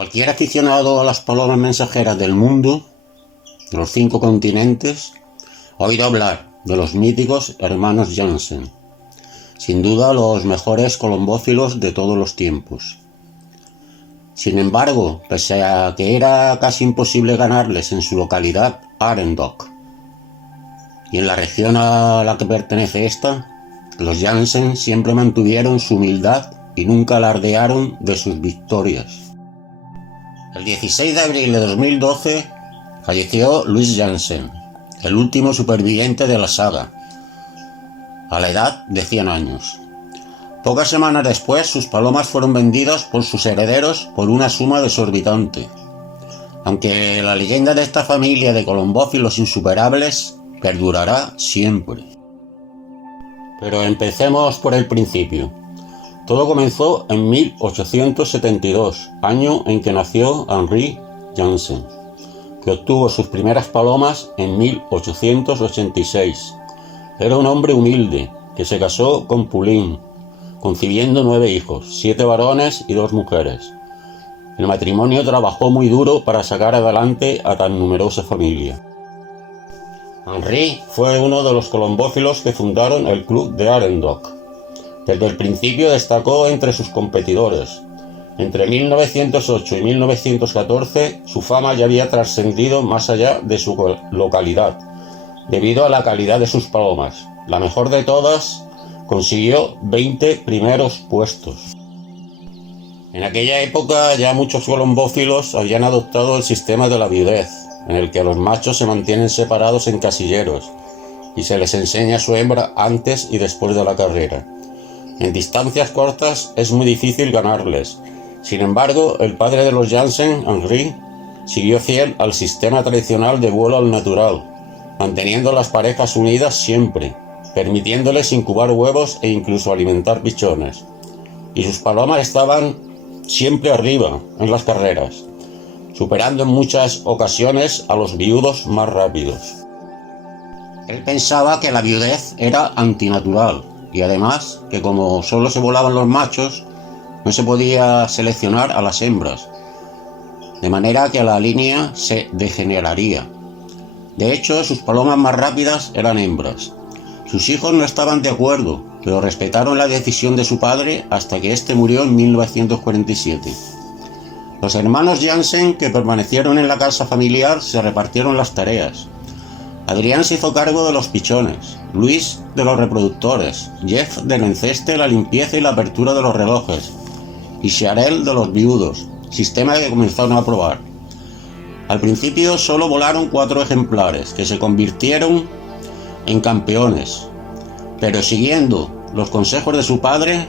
Cualquier aficionado a las palomas mensajeras del mundo, de los 5 continentes, ha oído hablar de los míticos hermanos Janssen, sin duda los mejores colombófilos de todos los tiempos. Sin embargo, pese a que era casi imposible ganarles en su localidad, Arendok, y en la región a la que pertenece esta, los Janssen siempre mantuvieron su humildad y nunca alardearon de sus victorias. El 16 de abril de 2012 falleció Louis Janssen, el último superviviente de la saga, a la edad de 100 años. Pocas semanas después, sus palomas fueron vendidas por sus herederos por una suma desorbitante. Aunque la leyenda de esta familia de colombófilos insuperables perdurará siempre. Pero empecemos por el principio. Todo comenzó en 1872, año en que nació Henri Janssen, que obtuvo sus primeras palomas en 1886. Era un hombre humilde que se casó con Pauline, concibiendo 9 hijos, 7 varones y 2 mujeres. El matrimonio trabajó muy duro para sacar adelante a tan numerosa familia. Henri fue uno de los colombófilos que fundaron el club de Arendok. Desde el principio destacó entre sus competidores. Entre 1908 y 1914 su fama ya había trascendido más allá de su localidad, debido a la calidad de sus palomas. La mejor de todas consiguió 20 primeros puestos. En aquella época ya muchos colombófilos habían adoptado el sistema de la viudez, en el que los machos se mantienen separados en casilleros y se les enseña a su hembra antes y después de la carrera. En distancias cortas es muy difícil ganarles. Sin embargo, el padre de los Janssen, Henri, siguió fiel al sistema tradicional de vuelo al natural, manteniendo las parejas unidas siempre, permitiéndoles incubar huevos e incluso alimentar pichones. Y sus palomas estaban siempre arriba en las carreras, superando en muchas ocasiones a los viudos más rápidos. Él pensaba que la viudez era antinatural y además que como solo se volaban los machos, no se podía seleccionar a las hembras, de manera que la línea se degeneraría. De hecho, sus palomas más rápidas eran hembras. Sus hijos no estaban de acuerdo, pero respetaron la decisión de su padre hasta que éste murió en 1947. Los hermanos Janssen, que permanecieron en la casa familiar, se repartieron las tareas. Adrián se hizo cargo de los pichones, Luis de los reproductores, Jeff del enceste, la limpieza y la apertura de los relojes, y Cheryl de los viudos, sistema que comenzaron a probar. Al principio solo volaron 4 ejemplares, que se convirtieron en campeones, pero siguiendo los consejos de su padre,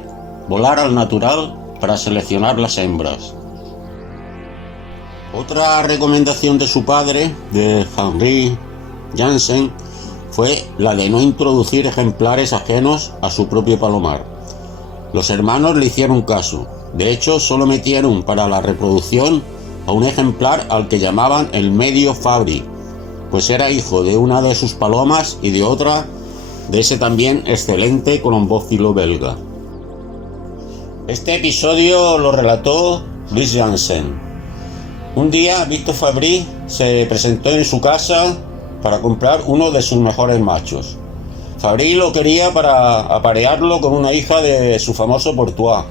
volar al natural para seleccionar las hembras. Otra recomendación de su padre, de Henri Janssen, fue la de no introducir ejemplares ajenos a su propio palomar. Los hermanos le hicieron caso. De hecho, solo metieron para la reproducción a un ejemplar al que llamaban el medio Fabry, pues era hijo de una de sus palomas y de otra de ese también excelente colombófilo belga. Este episodio lo relató Louis Janssen. Un día Victor Fabry se presentó en su casa para comprar uno de sus mejores machos. Fabry lo quería para aparearlo con una hija de su famoso Portois.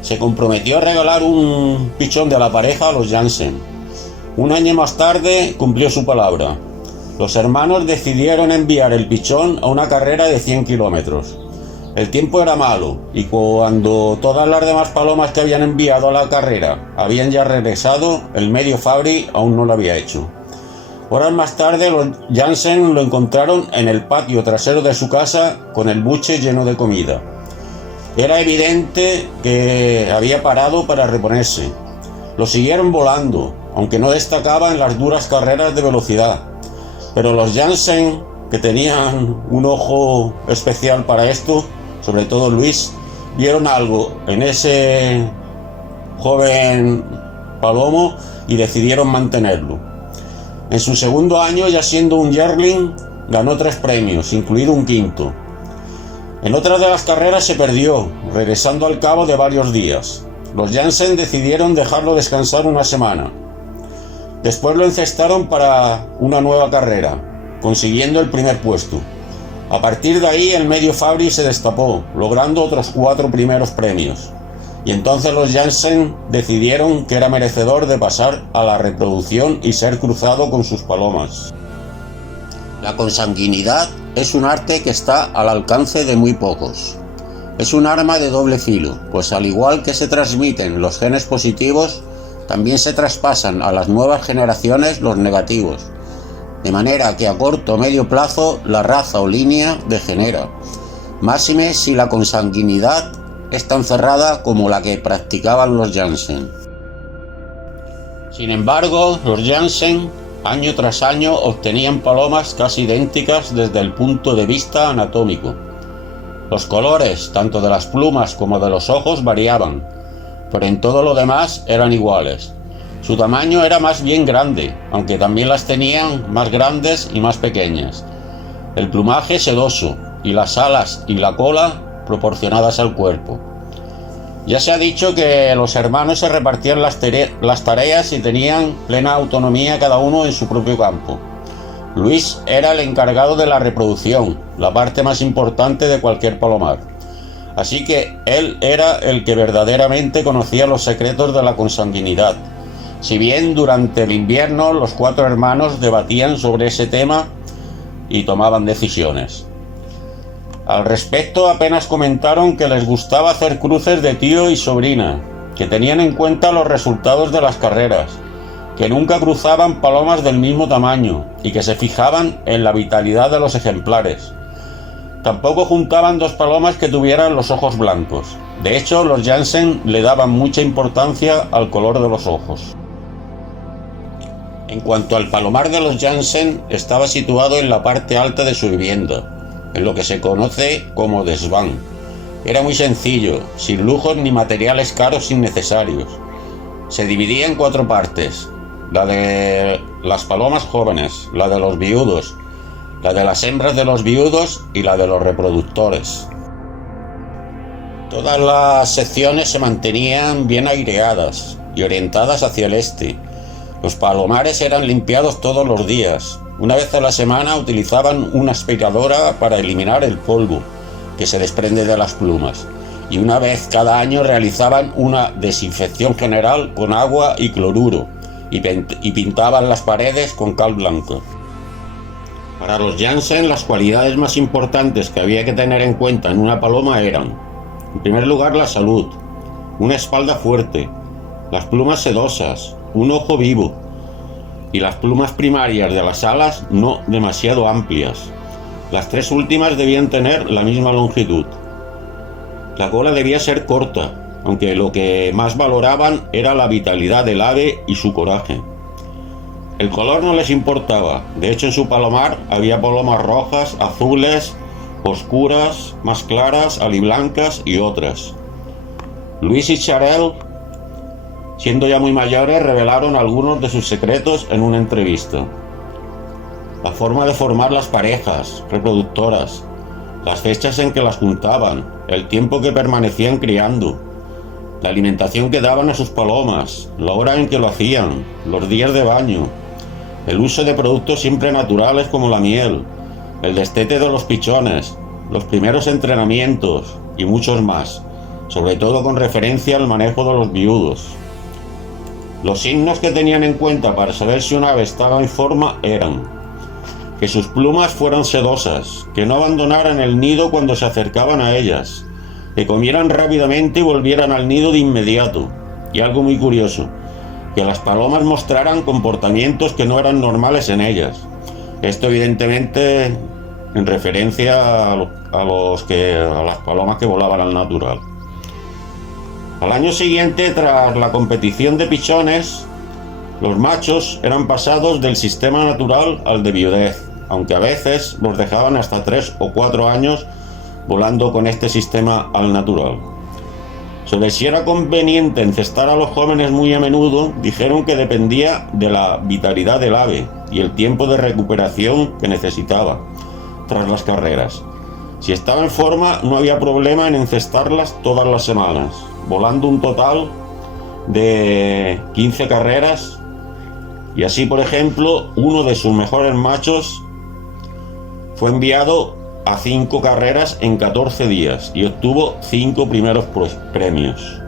Se comprometió a regalar un pichón de la pareja a los Janssen. Un año más tarde cumplió su palabra. Los hermanos decidieron enviar el pichón a una carrera de 100 kilómetros. El tiempo era malo y cuando todas las demás palomas que habían enviado a la carrera habían ya regresado, el medio Fabry aún no lo había hecho. Horas más tarde los Janssen lo encontraron en el patio trasero de su casa con el buche lleno de comida. Era evidente que había parado para reponerse. Lo siguieron volando, aunque no destacaba en las duras carreras de velocidad. Pero los Janssen, que tenían un ojo especial para esto, sobre todo Luis, vieron algo en ese joven palomo y decidieron mantenerlo. En su segundo año, ya siendo un yearling, ganó 3 premios, incluido un quinto. En otra de las carreras se perdió, regresando al cabo de varios días. Los Janssen decidieron dejarlo descansar una semana. Después lo encestaron para una nueva carrera, consiguiendo el primer puesto. A partir de ahí el medio Fabry se destapó, logrando otros 4 primeros premios. Y entonces los Janssen decidieron que era merecedor de pasar a la reproducción y ser cruzado con sus palomas. La consanguinidad es un arte que está al alcance de muy pocos. Es un arma de doble filo, pues al igual que se transmiten los genes positivos, también se traspasan a las nuevas generaciones los negativos, de manera que a corto o medio plazo la raza o línea degenera, máxime si la consanguinidad es tan cerrada como la que practicaban los Janssen. Sin embargo, los Janssen, año tras año, obtenían palomas casi idénticas desde el punto de vista anatómico. Los colores, tanto de las plumas como de los ojos, variaban, pero en todo lo demás eran iguales. Su tamaño era más bien grande, aunque también las tenían más grandes y más pequeñas. El plumaje sedoso y las alas y la cola proporcionadas al cuerpo. Ya se ha dicho que los hermanos se repartían las tareas y tenían plena autonomía cada uno en su propio campo. Luis era el encargado de la reproducción, la parte más importante de cualquier palomar. Así que él era el que verdaderamente conocía los secretos de la consanguinidad. Si bien durante el invierno los 4 hermanos debatían sobre ese tema y tomaban decisiones. Al respecto apenas comentaron que les gustaba hacer cruces de tío y sobrina, que tenían en cuenta los resultados de las carreras, que nunca cruzaban palomas del mismo tamaño y que se fijaban en la vitalidad de los ejemplares. Tampoco juntaban 2 palomas que tuvieran los ojos blancos. De hecho, los Janssen le daban mucha importancia al color de los ojos. En cuanto al palomar de los Janssen, estaba situado en la parte alta de su vivienda, en lo que se conoce como desván. Era muy sencillo, sin lujos ni materiales caros innecesarios. Se dividía en 4 partes: la de las palomas jóvenes, la de los viudos, la de las hembras de los viudos y la de los reproductores. Todas las secciones se mantenían bien aireadas y orientadas hacia el este. Los palomares eran limpiados todos los días. Una vez a la semana utilizaban una aspiradora para eliminar el polvo que se desprende de las plumas, y una vez cada año realizaban una desinfección general con agua y cloruro y pintaban las paredes con cal blanca. Para los Janssen, las cualidades más importantes que había que tener en cuenta en una paloma eran: en primer lugar, la salud, una espalda fuerte, las plumas sedosas, un ojo vivo y las plumas primarias de las alas no demasiado amplias. Las 3 últimas debían tener la misma longitud. La cola debía ser corta, aunque lo que más valoraban era la vitalidad del ave y su coraje. El color no les importaba. De hecho, en su palomar había palomas rojas, azules, oscuras, más claras, aliblancas y otras. Luis y Charel, siendo ya muy mayores, revelaron algunos de sus secretos en una entrevista. La forma de formar las parejas reproductoras, las fechas en que las juntaban, el tiempo que permanecían criando, la alimentación que daban a sus palomas, la hora en que lo hacían, los días de baño, el uso de productos siempre naturales como la miel, el destete de los pichones, los primeros entrenamientos y muchos más, sobre todo con referencia al manejo de los viudos. Los signos que tenían en cuenta para saber si un ave estaba en forma eran: que sus plumas fueran sedosas, que no abandonaran el nido cuando se acercaban a ellas, que comieran rápidamente y volvieran al nido de inmediato, y algo muy curioso, que las palomas mostraran comportamientos que no eran normales en ellas. Esto evidentemente en referencia a las palomas que volaban al natural. Al año siguiente, tras la competición de pichones, los machos eran pasados del sistema natural al de viudez, aunque a veces los dejaban hasta 3 o 4 años volando con este sistema al natural. Sobre si era conveniente encestar a los jóvenes muy a menudo, dijeron que dependía de la vitalidad del ave y el tiempo de recuperación que necesitaba tras las carreras. Si estaba en forma, no había problema en encestarlas todas las semanas, volando un total de 15 carreras, y así, por ejemplo, uno de sus mejores machos fue enviado a 5 carreras en 14 días y obtuvo 5 primeros premios.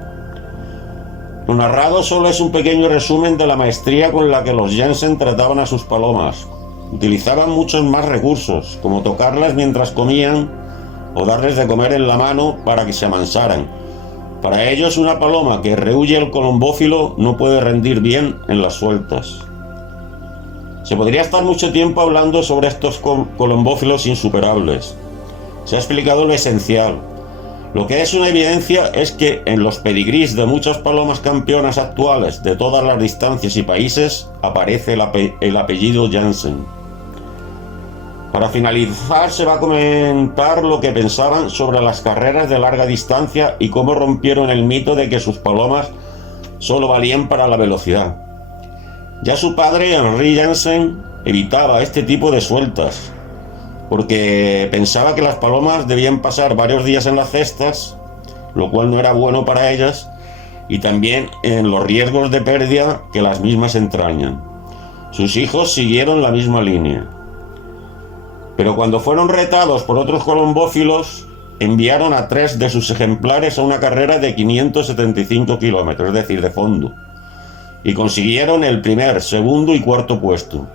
Lo narrado solo es un pequeño resumen de la maestría con la que los Jensen trataban a sus palomas. Utilizaban muchos más recursos, como tocarlas mientras comían o darles de comer en la mano para que se amansaran. Para ellos, una paloma que rehúye el colombófilo no puede rendir bien en las sueltas. Se podría estar mucho tiempo hablando sobre estos colombófilos insuperables. Se ha explicado lo esencial. Lo que es una evidencia es que en los pedigrís de muchas palomas campeonas actuales de todas las distancias y países aparece el apellido Jensen. Para finalizar, se va a comentar lo que pensaban sobre las carreras de larga distancia y cómo rompieron el mito de que sus palomas solo valían para la velocidad. Ya su padre, Henry Jensen, evitaba este tipo de sueltas, porque pensaba que las palomas debían pasar varios días en las cestas, lo cual no era bueno para ellas, y también en los riesgos de pérdida que las mismas entrañan. Sus hijos siguieron la misma línea. Pero cuando fueron retados por otros colombófilos, enviaron a 3 de sus ejemplares a una carrera de 575 kilómetros, es decir, de fondo, y consiguieron el primer, segundo y cuarto puesto,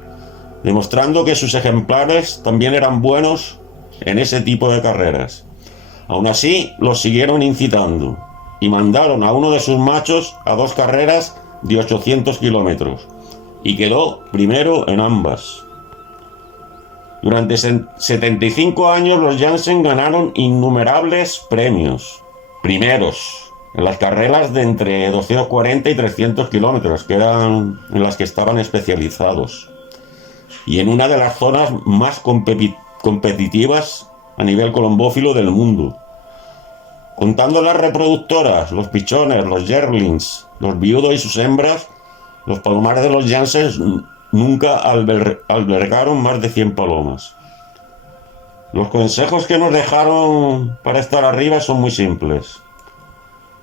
demostrando que sus ejemplares también eran buenos en ese tipo de carreras. Aún así, los siguieron incitando y mandaron a uno de sus machos a 2 carreras de 800 kilómetros y quedó primero en ambas. Durante 75 años los Jensen ganaron innumerables premios, primeros, en las carreras de entre 240 y 300 kilómetros, que eran en las que estaban especializados, y en una de las zonas más competitivas a nivel colombófilo del mundo. Contando las reproductoras, los pichones, los yearlings, los viudos y sus hembras, los palomares de los Jensen nunca albergaron más de 100 palomas. Los consejos que nos dejaron para estar arriba son muy simples.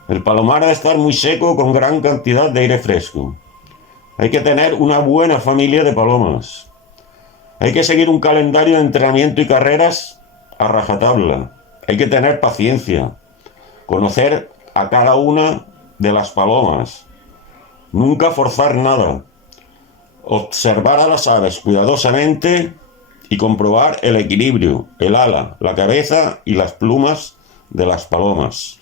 El palomar ha de estar muy seco con gran cantidad de aire fresco. Hay que tener una buena familia de palomas. Hay que seguir un calendario de entrenamiento y carreras a rajatabla. Hay que tener paciencia. Conocer a cada una de las palomas. Nunca forzar nada. Observar a las aves cuidadosamente y comprobar el equilibrio, el ala, la cabeza y las plumas de las palomas.